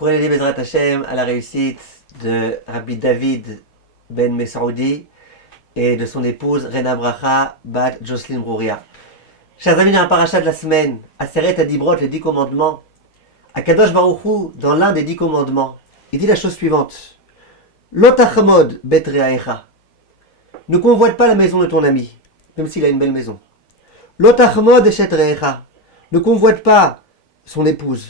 Courez Bezrat Hashem à la réussite de Rabbi David Ben Mesaoudi et de son épouse Rena Bracha Bat Jocelyn Brouria. Chers amis, dans la paracha de la semaine, Aseret Adibrot, les 10 commandements, Akadosh Baruch Hu, dans l'un des 10 commandements, il dit la chose suivante: Lotachmod bet re'aecha. Ne convoite pas la maison de ton ami, même s'il a une belle maison. Lotachmod eshet re'aecha. Ne convoite pas son épouse.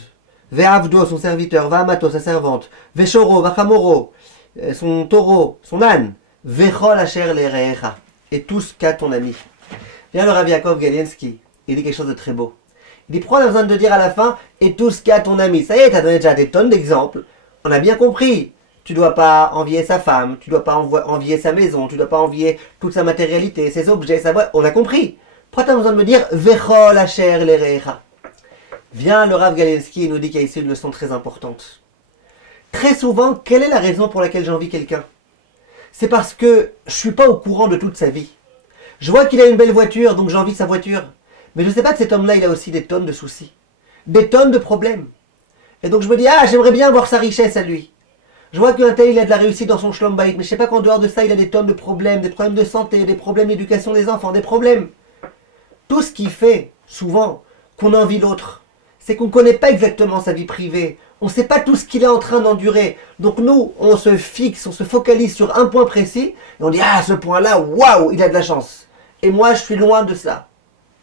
Ve'avdo, son serviteur. Ve'amato, sa servante. Ve'shoro, va'chamoro, son taureau, son âne. Ve'chol asher le're'echa. Et tout ce qu'a ton ami. Viens le Rav Yaakov Galiensky, il dit quelque chose de très beau. Il dit, pourquoi on a besoin de dire à la fin, et tout ce qu'a ton ami? Ça y est, tu as donné déjà des tonnes d'exemples. On a bien compris. Tu ne dois pas envier sa femme, tu ne dois pas envier sa maison, tu ne dois pas envier toute sa matérialité, ses objets, sa voix. On a compris. Pourquoi tu as besoin de me dire, Vechol asher le're'echa? Viens le Rav Galiensky et nous dit qu'il y a ici une leçon très importante. Très souvent, quelle est la raison pour laquelle j'envie quelqu'un? C'est parce que je ne suis pas au courant de toute sa vie. Je vois qu'il a une belle voiture, donc j'ai envie de sa voiture. Mais je ne sais pas que cet homme-là, il a aussi des tonnes de soucis. Des tonnes de problèmes. Et donc je me dis, j'aimerais bien voir sa richesse à lui. Je vois qu'un tel, il a de la réussite dans son shlom bayit, mais je ne sais pas qu'en dehors de ça, il a des tonnes de problèmes, des problèmes de santé, des problèmes d'éducation des enfants, des problèmes. Tout ce qui fait, souvent, qu'on envie l'autre, c'est qu'on ne connaît pas exactement sa vie privée. On ne sait pas tout ce qu'il est en train d'endurer. Donc nous, on se fixe, on se focalise sur un point précis, et on dit, ce point-là, waouh, il a de la chance. Et moi, je suis loin de cela.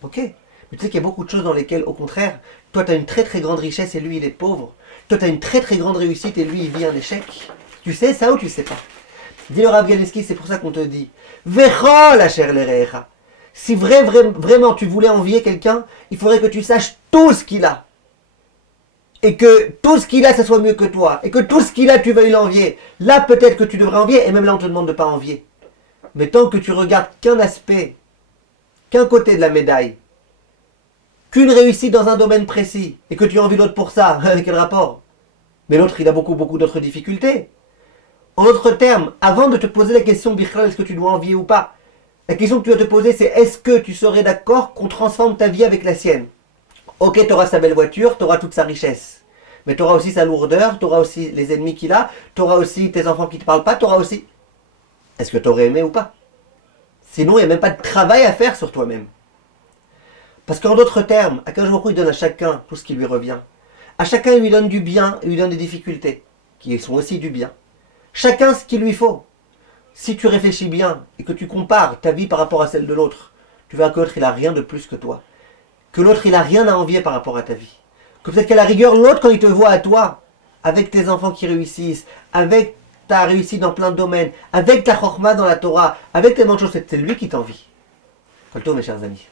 Ok? Mais tu sais qu'il y a beaucoup de choses dans lesquelles, au contraire, toi, tu as une très très grande richesse et lui, il est pauvre. Toi, tu as une très très grande réussite et lui, il vit un échec. Tu sais ça ou tu sais pas? Dis le Rav Galiensky, c'est pour ça qu'on te dit, Vechol asher le're'echa. Si vraiment tu voulais envier quelqu'un, il faudrait que tu saches tout ce qu'il a. Et que tout ce qu'il a, ça soit mieux que toi. Et que tout ce qu'il a, tu veuilles l'envier. Là, peut-être que tu devrais envier, et même là, on te demande de ne pas envier. Mais tant que tu regardes qu'un aspect, qu'un côté de la médaille, qu'une réussite dans un domaine précis, et que tu envies l'autre pour ça, quel rapport? Mais l'autre, il a beaucoup d'autres difficultés. En d'autres termes, avant de te poser la question, Bichlal, est-ce que tu dois envier ou pas? La question que tu dois te poser, c'est est-ce que tu serais d'accord qu'on transforme ta vie avec la sienne? Ok, tu auras sa belle voiture, tu auras toute sa richesse. Mais tu auras aussi sa lourdeur, tu auras aussi les ennemis qu'il a, tu auras aussi tes enfants qui ne te parlent pas, tu auras aussi... Est-ce que tu aurais aimé ou pas? Sinon, il n'y a même pas de travail à faire sur toi-même. Parce qu'en d'autres termes, Akadosh Baruch Hu, il donne à chacun tout ce qui lui revient. À chacun, il lui donne du bien et il lui donne des difficultés, qui sont aussi du bien. Chacun ce qu'il lui faut. Si tu réfléchis bien et que tu compares ta vie par rapport à celle de l'autre, tu verras que l'autre, il n'a rien de plus que toi. Que l'autre, il n'a rien à envier par rapport à ta vie. Que peut-être qu'à la rigueur, l'autre, quand il te voit à toi, avec tes enfants qui réussissent, avec ta réussite dans plein de domaines, avec ta chorma dans la Torah, avec tellement de choses, c'est lui qui t'envie. Kol tov, mes chers amis.